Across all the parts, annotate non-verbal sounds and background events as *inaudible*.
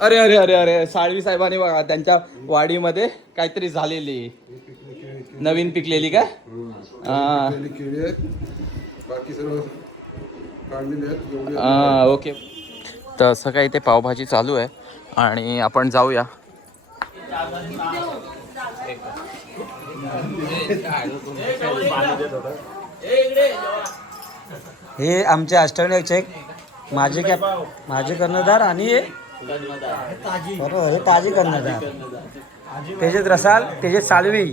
अरे अरे अरे अरे साळवी साहेबांनी बघा त्यांच्या वाडीमध्ये काहीतरी झालेली. नवीन पिकलेली काय हा. ओके. तर असं काही ते पावभाजी चालू आहे. आणि आपण जाऊया. हे आमचे अष्टविनायक माझे कॅप माझे कर्णधार आणि हे बरोबर हे ताजे कर्णधार तेजेत रसाल तेजेत सालवी.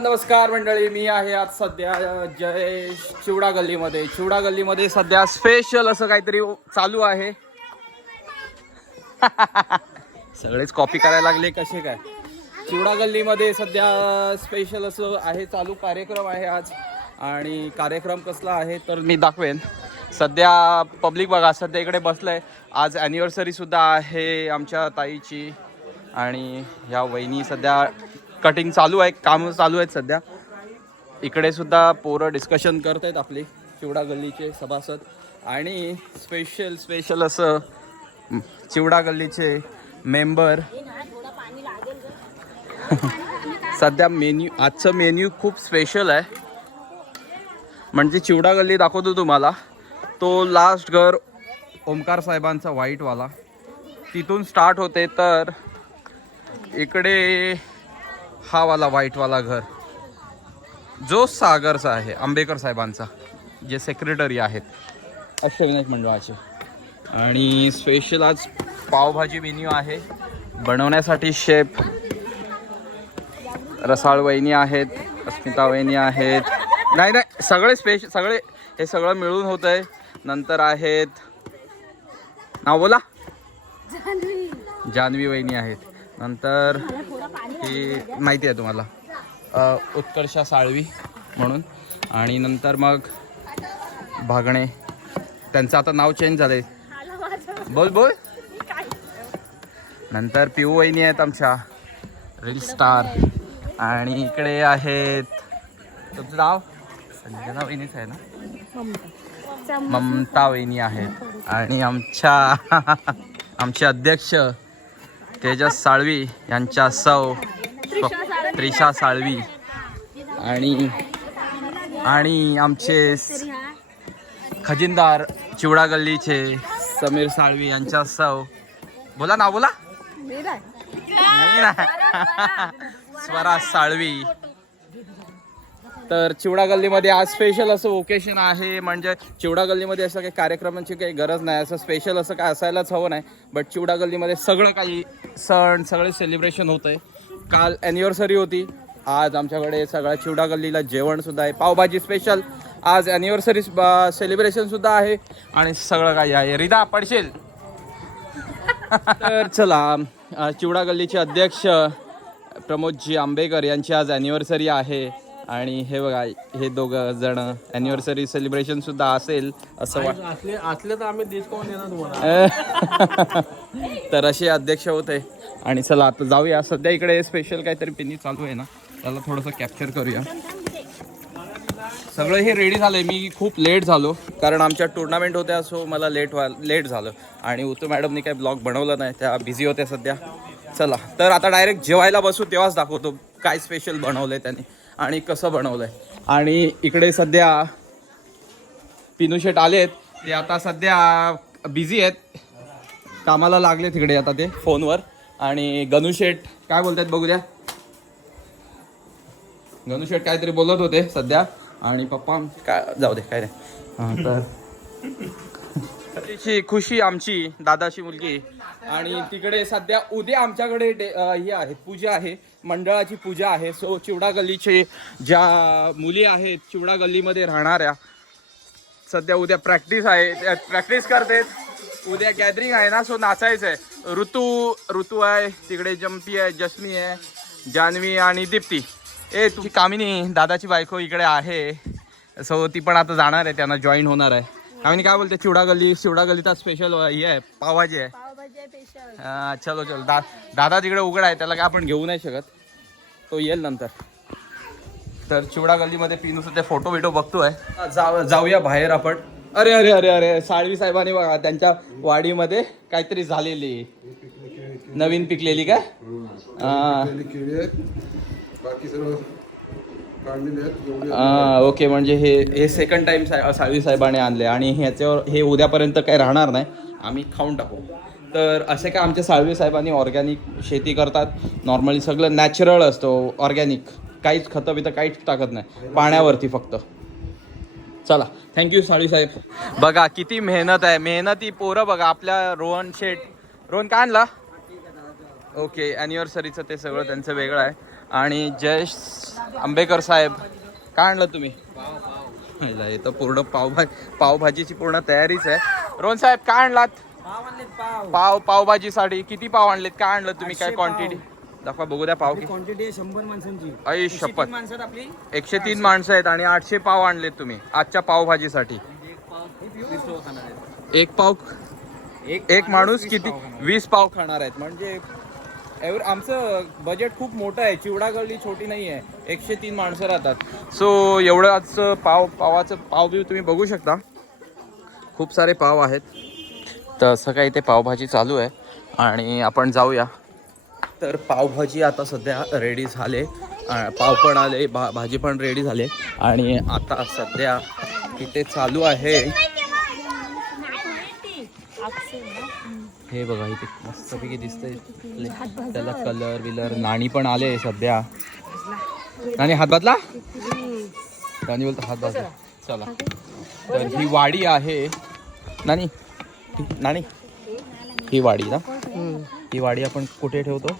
नमस्कार मंडळी मी आहे आज सध्या जय चिवडा गल्लीमध्ये. चिवडा गल्लीमध्ये सध्या स्पेशल असं काहीतरी चालू आहे. *laughs* सगळेच कॉपी करायला लागले कसे काय? चिवडा गल्लीमध्ये सध्या स्पेशल असं आहे चालू कार्यक्रम आहे आज. आणि कार्यक्रम कसला आहे तर मी दाखवेन. सध्या पब्लिक बघा सध्या इकडे बसलंय. आज ॲनिव्हर्सरीसुद्धा आहे आमच्या ताईची. आणि ह्या वहिनी सध्या कटिंग चालू आहे काम चालू आहेत सध्या. इकडे सुद्धा पोरं डिस्कशन करत आहेत आपली चिवडा गल्लीचे सभासद. आणि स्पेशल स्पेशल असं चिवडा गल्लीचे मेंबर *laughs* सध्या मेन्यू आजचं मेन्यू खूप स्पेशल आहे. म्हणजे चिवडा गल्ली दाखवतो तुम्हाला. तो लास्ट घर ओमकार साहेबांचा व्हाईटवाला तिथून स्टार्ट होते तर इकडे हा वाला व्हाईटवाला घर. जो सागरचा आहे आंबेकर साहेबांचा जे सेक्रेटरी आहेत. अष्टविनायक मंडळाचे. आणि स्पेशल आज पावभाजी मेन्यू आहे. बनवण्यासाठी शेफ रसाळ वहिनी आहेत अस्मिता वहिनी आहेत. नाही नाही सगळे स्पेश सगळे हे सगळं मिळून होत आहे नंतर आहेत नाव बोला. जान्हवी वहिनी आहेत. नंतर ही माहिती आहे तुम्हाला. उत्कर्षा साळवी म्हणून. आणि नंतर मग भागणे. त्यांचं आता नाव चेंज झालंय. बोल बोल. नंतर पिऊ वहिनी आहेत आमच्या. रील स्टार आणि इकडे आहेत. तुमचं नाव? संजना वहिनीच आहे ना? ममता वहिनी आहेत. आणि आमच्या आमचे अध्यक्ष तेजस साळवी यांच्या सौ त्रिशा साळवी. आणि आणि आमचे खजिनदार चिवडा गल्लीचे समीर साळवी यांच्या सौ. बोला ना बोला. मी नाही. स्वरा साळवी. तर चिवडा गल्लीमध्ये आज स्पेशल असं ओकेशन आहे. म्हणजे चिवडा गल्लीमध्ये असं काही कार्यक्रमांची काही गरज नाही. असं स्पेशल असं काय असायलाच हवं नाही. बट चिवडा गल्लीमध्ये सगळं काही सण सगळे सेलिब्रेशन होतं आहे काल ॲनिव्हर्सरी होती. आज आमच्याकडे सगळ्या चिवडा गल्लीला जेवणसुद्धा आहे. पावभाजी स्पेशल आज ॲनिव्हर्सरी सेलिब्रेशनसुद्धा आहे. आणि सगळं काही आहे. रिदा पडशील? तर चला चिवडा गल्लीचे अध्यक्ष प्रमोदजी आंबेकर यांची आज ॲनिव्हर्सरी आहे. आणि हे बघा हे दोघं जण ॲनिव्हर्सरी सेलिब्रेशन सुद्धा असेल असं वाट असले असले तर आम्ही डिस्काउंट देणार तुम्हाला. तर असे अध्यक्ष होते. आणि चला आता जाऊया. सध्या इकडे स्पेशल काहीतरी पिनी चालू आहे ना. त्याला थोडंसं कॅप्चर करूया. सगळं हे रेडी झालंय. मी खूप लेट झालो. कारण आमच्या टुर्नामेंट होत्या सो मला लेट व्हा लेट झालं. आणि उतू मॅडमनी काही ब्लॉग बनवलं नाही. त्या बिझी होत्या सध्या. चला. तर आता डायरेक्ट जेवायला बसू तेव्हाच दाखवतो काय स्पेशल बनवलंय त्याने आणि कसं बनवलंय. आणि इकडे सध्या पिनू शेट आलेत. ते आता सध्या बिझी आहेत. कामाला लागले तिकडे आता ते फोनवर. आणि गणू काय बोलतात बघू द्या. गणू काहीतरी बोलत होते सध्या. आणि पप्पा काय जाऊ दे काय हां तर तिची खुशी आमची दादाची मुलगी. आणि तिकडे सध्या उद्या आमच्याकडे ही आहे पूजा आहे मंडळाची पूजा आहे. सो चिवडा गल्लीचे ज्या मुली आहेत चिवडा गल्लीमध्ये राहणाऱ्या सध्या उद्या प्रॅक्टिस आहे प्रॅक्टिस करते. उद्या गॅदरिंग आहे ना सो नाचायचं आहे ऋतू ऋतू आहे तिकडे जम्पी आहे जस्मी आहे जान्हवी आणि दीप्ती. ए तुझी कामिनी दादाची बायको इकडे आहे. सो ती पण आता जाणार आहे त्यांना जॉईन होणार आहे. कामिनी काय बोलते? चिवडा गल्ली चिवडा गल्लीचा स्पेशल हे आहे. पावभाजी आहे हा, चलो चलो. दा दादा तिकडे उघड आहे त्याला काय आपण घेऊ नाही शकत. तो येईल नंतर. तर चिवडा गल्लीमध्ये पिनू सध्या फोटो बिटो बघतोय. जाऊ जाऊया बाहेर आपण. अरे अरे अरे अरे साळवी साहेबांनी बघा त्यांच्या वाडीमध्ये काहीतरी झालेली. नवीन पिकलेली काय? हा. आहेत. बाकी सर्व ओके म्हणजे हे हे सेकंड टाइम साळवी साहेबाने आणले आणि ह्याच्यावर हे उद्यापर्यंत काही राहणार नाही. आम्ही खाऊन टाकू. तर असे काय आमच्या साळवी साहेबांनी ऑर्गॅनिक शेती करतात. नॉर्मली सगळं नॅचरल असतं ऑर्गॅनिक काहीच खतं बितं काहीच टाकत नाही. पाण्यावरती फक्त. चला थँक्यू साळवी साहेब. बघा किती मेहनत आहे. मेहनती पोरं बघा आपल्या रोहन शेठ रोहन काय आणला? ओके ॲनिव्हर्सरीचं ते सगळं त्यांचं वेगळं आहे. आणि जयेश आंबेकर साहेब काय आणलं तुम्ही? हे तर पूर्ण पावभाजी पावभाजीची पूर्ण तयारीच आहे. रोहन साहेब काय आणलात? पाव पावभाजीसाठी किती पाव आणलेत? काय आणलं तुम्ही? काय. क्वांटिटी दाखवा बघू द्या पाव क्वांटिटी शंभर माणसांची. आई शपथ. एकशे तीन माणसं आहेत आणि आठशे पाव आणलेत तुम्ही आजच्या पावभाजीसाठी एक पाव एक माणूस किती वीस पाव खाणार आहेत. म्हणजे एवर आमचं बजेट खूप मोठं आहे. चिवडा गल्ली छोटी नाही आहे. एकशे तीन माणसं राहतात. सो एवढंच पाव पावाचं पाव बिव तुम्ही बघू शकता. खूप सारे पाव आहेत. तर असं काही ते पावभाजी चालू आहे. आणि आपण जाऊया. तर पावभाजी आता सध्या रेडी झाले. पाव पण आले भा भाजी पण रेडी झाले. आणि आता सध्या तिथे चालू आहे. हे बघा इथे मस्तपैकी दिसतंय. त्याला कलर बिलर नाणी पण आले सध्या. नाणी हात बाजला? नाणी बोलतो हात बाजला. चला. तर ही वाडी आहे. नाणी नाणी ही वाडी ना? ही वाडी आपण कुठे ठेवतो?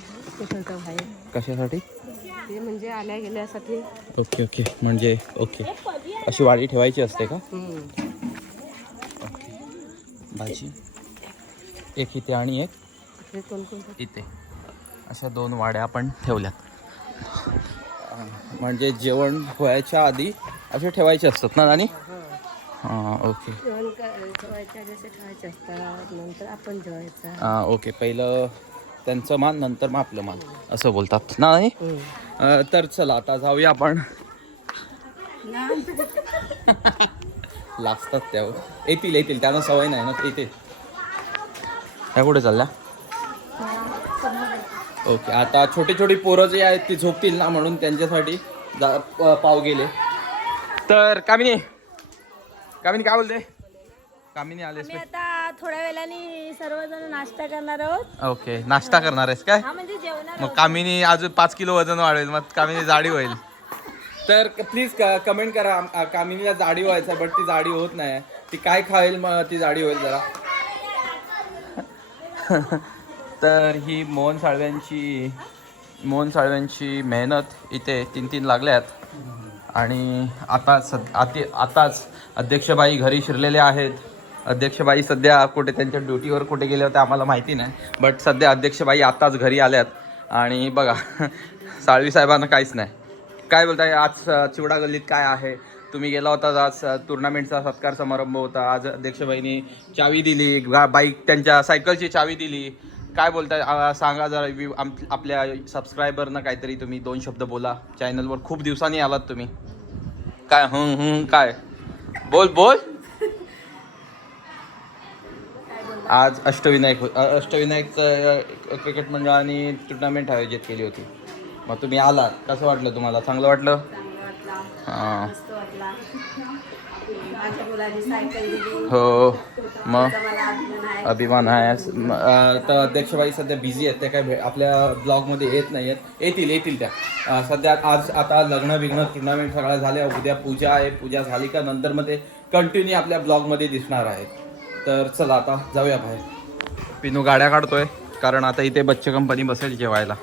कशासाठी? म्हणजे आल्या गेल्यासाठी. Okay okay. म्हणजे ओके. अशी वाडी ठेवायची असते का? ओके. भाजी. एक इथे आणि एक इथे अशा दोन वाड्या आपण ठेवल्यात. म्हणजे जेवण व्हायच्या आधी असे ठेवायचे असतात ना आणि हां. ओके. हां ओके. पहिलं त्यांचं मान नंतर मग आपलं मान असं बोलतात. ना नाही तर चला आता जाऊया आपण. *laughs* लाजतात त्या. येतील येतील. त्यांना सवय नाही ना येतील. त्या कुठे चालल्या? ओके आता छोटी छोटी पोरं जे आहेत ती झोपतील ना म्हणून त्यांच्यासाठी जा- पाव गेले. तर कामिनी कामिनी काय बोलते? कामिनी आलेस आम्ही आता थोड्या वेळाने सर्वजण नाश्ता करणार आहोत. ओके नाश्ता करणार आहेस काय? हा म्हणजे जेवणार मग कामिनी अजून पाच किलो वजन वाढवेल मग कामिनी जाडी होईल. तर प्लीज कमेंट करा आम- आ- कामिनीला जाडी व्हायचं बट ती जाडी होत नाही ती काय खाईल मग ती जाडी होईल जरा. तर ही मोहन साळव्यांची मोहन साळव्यांची मेहनत इथे तीन तीन लागल्यात. आणि आता सद आती आताच अध्यक्षबाई घरी शिरलेले आहेत. अध्यक्षबाई सध्या कुठे त्यांच्या ड्युटीवर कुठे गेले होते आम्हाला माहिती नाही. बट सध्या अध्यक्षबाई आताच घरी आल्यात. आणि बघा *laughs* साळवी साहेबांना काहीच नाही. काय बोलताय? आज चिवडा गल्लीत काय आहे? तुम्ही गेला होता आज टुर्नामेंटचा सत्कार समारंभ होता. आज अध्यक्षबाईंनी चावी दिली बाईक त्यांच्या सायकलची चावी दिली. काय बोलताय सांगा जरा आपल्या सबस्क्रायबरनं काहीतरी तुम्ही दोन शब्द बोला. चॅनलवर खूप दिवसांनी आलात तुम्ही. काय हं हं काय? बोल बोल. आज अष्टविनायक हो- अष्टविनायकचं क्रिकेट मंडळाने टुर्नामेंट आयोजित केली होती. मग तुम्ही आलात. कसं वाटलं तुम्हाला? चांगलं वाटलं? हां. मस्त वाटला माझ्या मुलांनी सायकल दिली. हो मग? अभिमान आहे. तर अध्यक्षबाई सध्या बिझी आहेत. त्या काय भे आपल्या ब्लॉगमध्ये येत नाही आहेत. येतील येतील त्या. सध्या आज आता लग्न बिग्न टुर्नामेंट सगळ्या झाल्या. उद्या पूजा आहे. पूजा झाली का नंतर मग ते कंटिन्यू आपल्या ब्लॉगमध्ये दिसणार आहेत. तर चला आता जाऊया बाहेर. पिनू गाड्या काढतोय. कारण आता इथे बच्चे कंपनी बसेल जेवायला.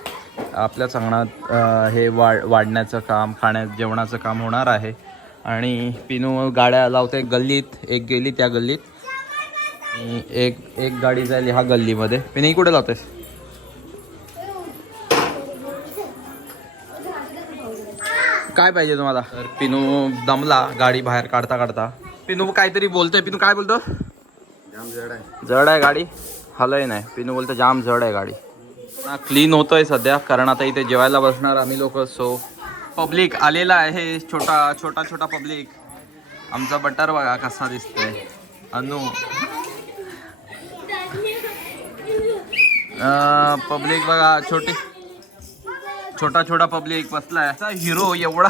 आपल्याच अंगणात अं, हे वाढ वाढण्याचं काम खाण्या जेवणाचं काम होणार आहे. आणि पिनू गाड्या लावते गल्लीत. एक गेली त्या गल्लीत. एक एक गाडी जाईल ह्या गल्लीमध्ये. पिनू कुठे लावतेस. काय पाहिजे तुम्हाला? तर पिनू दमला गाडी बाहेर काढता काढता. पिनू काहीतरी बोलतोय. पिनू काय बोलतो? जड आहे. गाडी? हलय नाही. पिनू बोलतो जाम जड आहे गाडी. ना क्लीन होतोय सध्या कारण आता इथे जेवायला बसणार आम्ही लोक सो पब्लिक आलेला आहे छोटा छोटा छोटा पब्लिक. आमचा बटर बघा कसा दिसतोय. अनु. पब्लिक बघा छोटी छोटा छोटा पब्लिक बसलाय. असा हिरो एवढा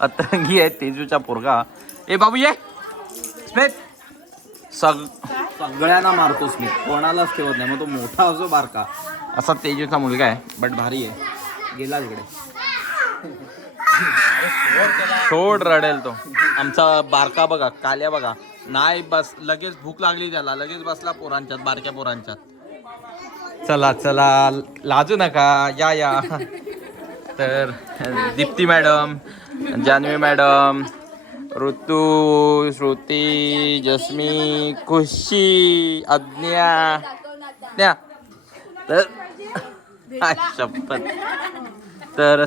अतरंगी आहे तेजूचा पोरगा. ए बाबू ये. स्मिथ सग सगळ्यांना मारतोस मी कोणालाच ठेवत नाही. मग तो मोठा असो बारका. असा तेजूचा मुलगा आहे बट भारी आहे. गेला तिकडे. सोड रडेल तो. आमचा बारका बघा काल्या बघा. नाही बस लगेच भूक लागली त्याला. लगेच बसला पोरांच्यात बारक्या पोरांच्यात. चला चला. लाजू नका. या या. तर दीप्ती मॅडम जान्हवी मॅडम ऋतू श्रुती जस्मी खुशी अज्ञा तर *laughs* शपथ. तर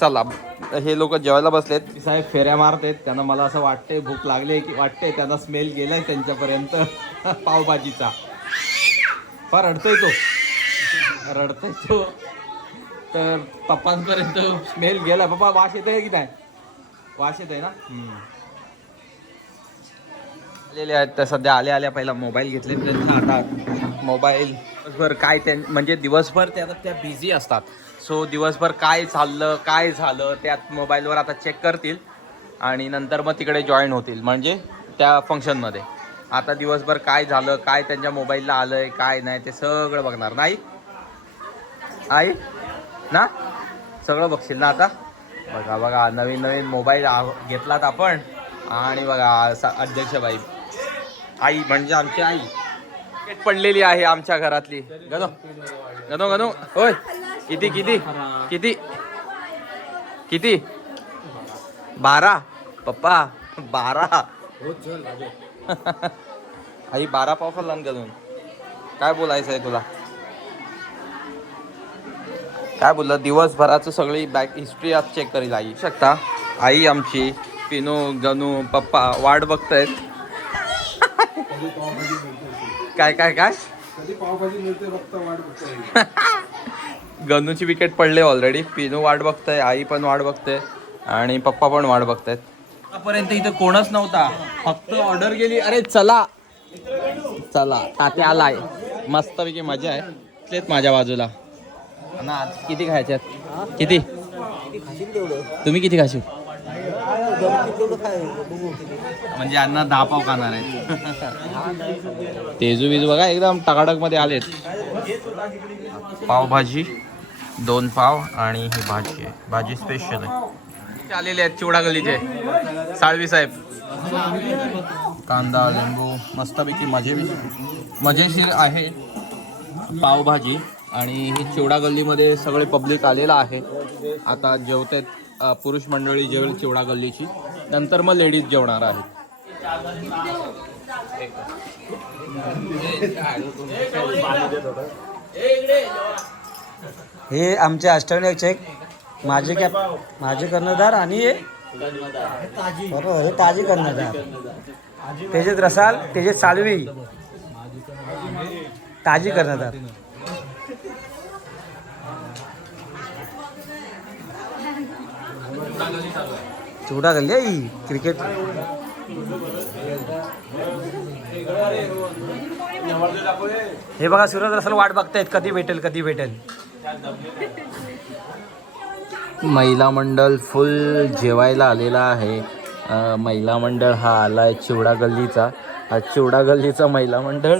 चला. हे लोक जेवायला बसलेत. साहेब फेऱ्या मारतेत त्यांना मला असं वाटते भूक लागली की वाटते त्यांना स्मेल गेलाय त्यांच्यापर्यंत. *laughs* पावभाजीचा. फार रडतोय तो. रडतोय तो. तर पप्पांपर्यंत स्मेल गेला पप्पा वास येत आहे की नाही? वास येत आहे ना आलेले आहेत. त्या सध्या आल्या आल्या पहिला मोबाईल घेतले. त्यांना आता मोबाईल दिवसभर काय त्यां म्हणजे दिवसभर ते आता त्या बिझी असतात. सो दिवसभर काय चाललं काय झालं त्यात मोबाईलवर आता चेक करतील. आणि नंतर मग तिकडे जॉईन होतील. म्हणजे त्या फंक्शनमध्ये आता दिवसभर काय झालं काय त्यांच्या मोबाईलला आलं आहे काय नाही ते सगळं बघणार. नाही? आई? ना? सगळं बघशील ना आता? बघा बघा. नवीन नवीन मोबाईल घेतलात आपण. आणि बघा स- अध्यक्षबाई. आई म्हणजे आमची आई. पडलेली आहे आमच्या घरातली. गनो गनो गनो होय. किती किती? किती? किती? बारा. पप्पा बारा. *laughs* आई बारा पाव खाल्ला ना गजून काय बोलायचं आहे तुला? काय बोललं? दिवसभराचं सगळी बॅक हिस्ट्री आज चेक करेल आई. शकता? आई आमची पिनू गनू पप्पा वाट बघतायत. काय काय काय? कधी पावभाजी मिळते बघता वाट बघता *laughs* गनूची विकेट पडले ऑलरेडी पिनू वाट बघताय आई पण वाट बघते आणि पप्पा पण वाट बघतायत. आतापर्यंत इथं कोणच नव्हता. फक्त ऑर्डर गेली. अरे चला. चला. तात्या आलाय. मस्तपैकी मजा आहे. तेच माझ्या बाजूला. ना आज किती खायच्यात? किती? तुम्ही किती खाशील? म्हणजे अण्णा दहा पाव खाणार आहेत. *laughs* तेजू बिजू बघा एकदम टकाटकमध्ये आलेत. पावभाजी दोन पाव आणि ही भाजी आहे. भाजी स्पेशल आहे. आलेले आहेत चिवडा गलीचे साळवी साहेब. कांदा लिंबू मस्तपैकी मजे मजेशीर आहे. पावभाजी आणि ही चिवडा गल्लीमध्ये सगळे पब्लिक आलेलं आहे. आता जेवतात अ, पुरुष मंडळी जेवेल चिवडा गल्लीची. नंतर मग लेडीज जेवणार आहेत. हे आमचे अष्टविनायकचे एक माझे कॅप माझे कर्णधार आणि हे बरोबर हे ताजी कर्णधार. तेजेत रसाल तेजेत सालवी. ताजी कर्णधार. चिवडा गल्ली आहे क्रिकेट हे बघा सूरज रसाल वाट बघतायत कधी भेटेल कधी भेटेल. महिला मंडळ फुल जेवायला आलेला आहे. महिला मंडळ हा आला आहे चिवडा गल्लीचा. हा चिवडा गल्लीचा महिला मंडळ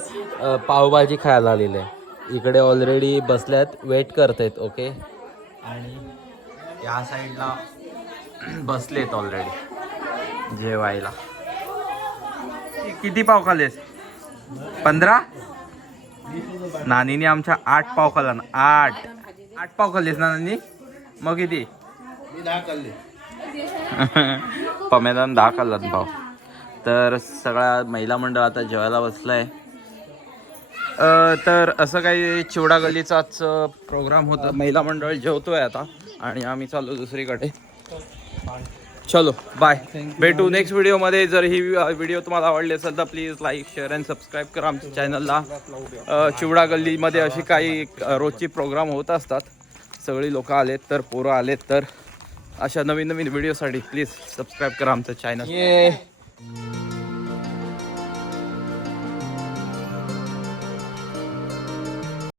पावभाजी खायला आलेलं आहे. इकडे ऑलरेडी बसल्यात वेट करतायत ओके आणि या साईडला *clears throat* बसलेत ऑलरेडी जेवायला. किती पाव खालेस पंधरा? नानीने आमच्या आठ पाव खाल्ला ना. आठ. आठ पाव खाल्लेस ना नानी? मग किती? *laughs* पमेदान दहा खाल्लात भाव तर सगळा महिला मंडळ आता जेवायला बसलाय. आहे तर असं काही चिवडा गल्लीचाच प्रोग्राम होता. महिला मंडळ जेवतोय आता. आणि आम्ही चाललो दुसरीकडे. चलो बाय भेटू नेक्स्ट व्हिडिओमध्ये जर ही व्हिडिओ तुम्हाला आवडली असेल तर please like share and subscribe करा आमच्या चॅनलला चिवडा गल्लीमध्ये अशी काही रोजची प्रोग्राम होत असतात. सगळी लोक आलेत तर पोरं आलेत तर. अशा नवीन नवीन व्हिडिओसाठी प्लीज सबस्क्राईब करा आमचं चॅनल